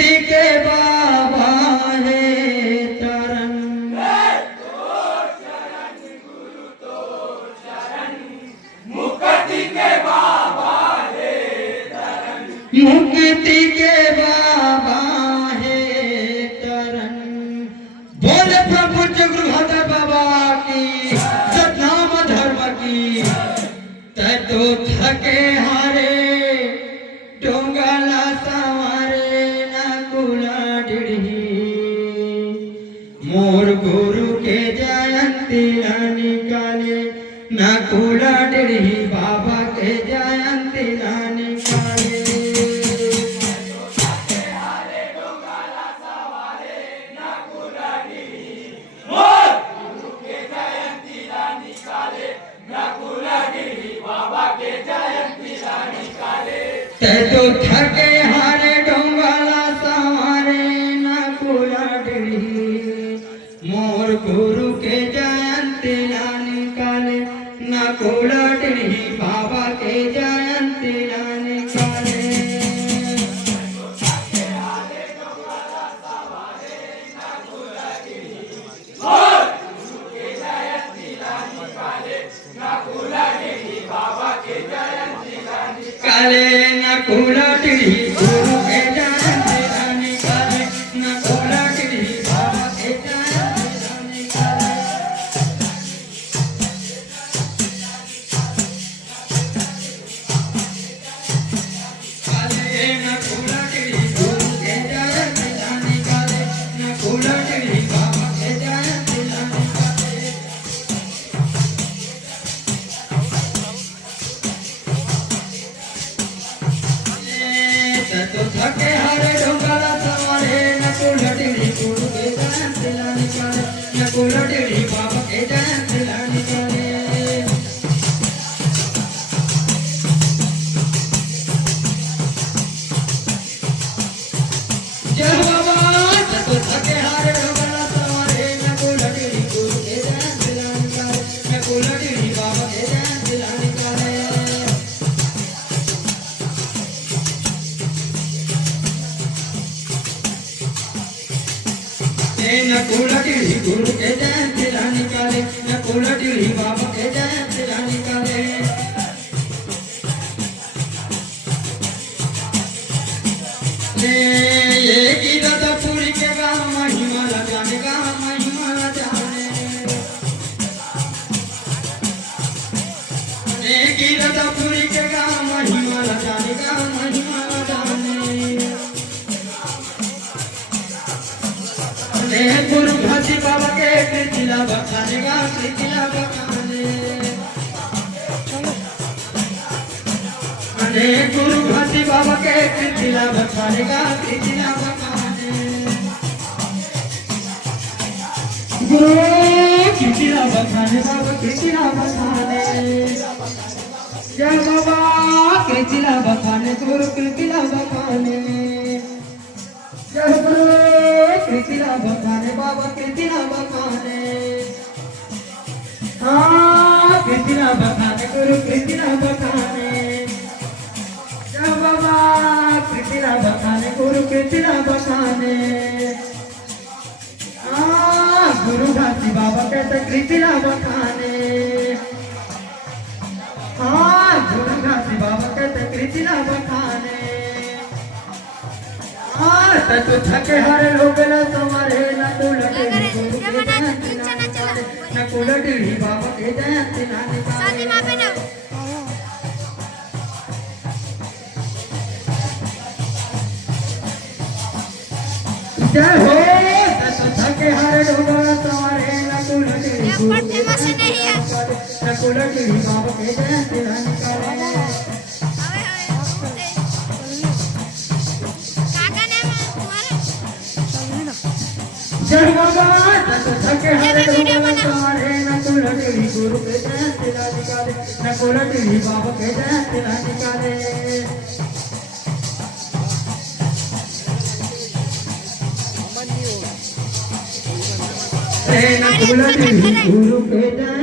मुक्ति के बाबा है चरण, मुक्ति के बाबा है चरण, मुक्ति के बाबा है चरण। बोले प्रभु जगन्नाथ बाबा की, सतनाम धर्म की। तै तो थके हारे डोंगला सवारे नकुला डिढ़ी, मोर गुरु के जयंती निकाले नकुला डिढ़ी, बाबा के जयंती निकाले। तै तो थके हारे डोंगला सवारे नकुला डिढ़ी, मोर गुरु के जयंती निकाले नकुला डिढ़ी, बाबा के जयंती निकाले। काले नकुला डिढ़ी गुरु के जयंती निकाले नकुला डिढ़ी, बाबा के जयंती निकाले। काले नकुला डिढ़ी गुरु के जयंती निकाले नकुला डिढ़ी, बाबा के जयंती निकाले। तो थके हारे डोंगला सवारे नकुला डिढ़ी गुरु के जयंती निकाले नकुला डिढ़ी, बाबा के जयंती निकाले। जय बाबा। तो थके हारे डोंगला सवारे नकुला डिढ़ी गुरु के जयंती निकाले नकुला डिढ़ी, बाबा के जयंती निकाले। नकुला डिढ़ी गुरु के जयंती निकाले नकुला डिढ़ी, बाबा के जयंती निकाले। ये गिरधपुरी के गाँव महिमा जाने, गाँव महिमा जाने। ये गिरधपुरी के गाँव महिमा जाने, गाँव महिमा जाने। गुरु घासी बाबा के कृतिला बखाने, गा कृतिला बखाने। गुरु घासी बाबा के कृतिला बखाने, गा कृतिला बखाने। गुरु कृतिला बखाने, बाबा कृतिला बखाने। जय बाबा कृतिला बखाने, गुरु कृतिला बखाने। जय गुरु कृतिला बखाने, बाबा कृतिला बखाने। हाँ कृतिला बखाने, गुरु कृतिला बखाने। जय बाबा कृतिला बखाने, गुरु कृतिला बखाने। हाँ गुरु घासी बाबा कहते कृतिला बखाने। हाँ गुरु घासी बाबा कहते कृतिला बखाने। तो थके हारे लोगला सवारे नकुला डिढ़ी गुरु के जयंती निकाले नकुला डिढ़ी, बाबा के जयंती निकाले। जय हो। तो थके हारे लोगला सवारे नकुला डिढ़ी गुरु के जयंती निकाले नकुला डिढ़ी, बाबा के जयंती निकाले। जय बाबा। तो थके हारे डोंगला सवारे नकुला डिढ़ी गुरु के जयंती निकाले नकुला डिढ़ी, बाबा के जयंती निकाले। नकुला डिढ़ी गुरु के जयंती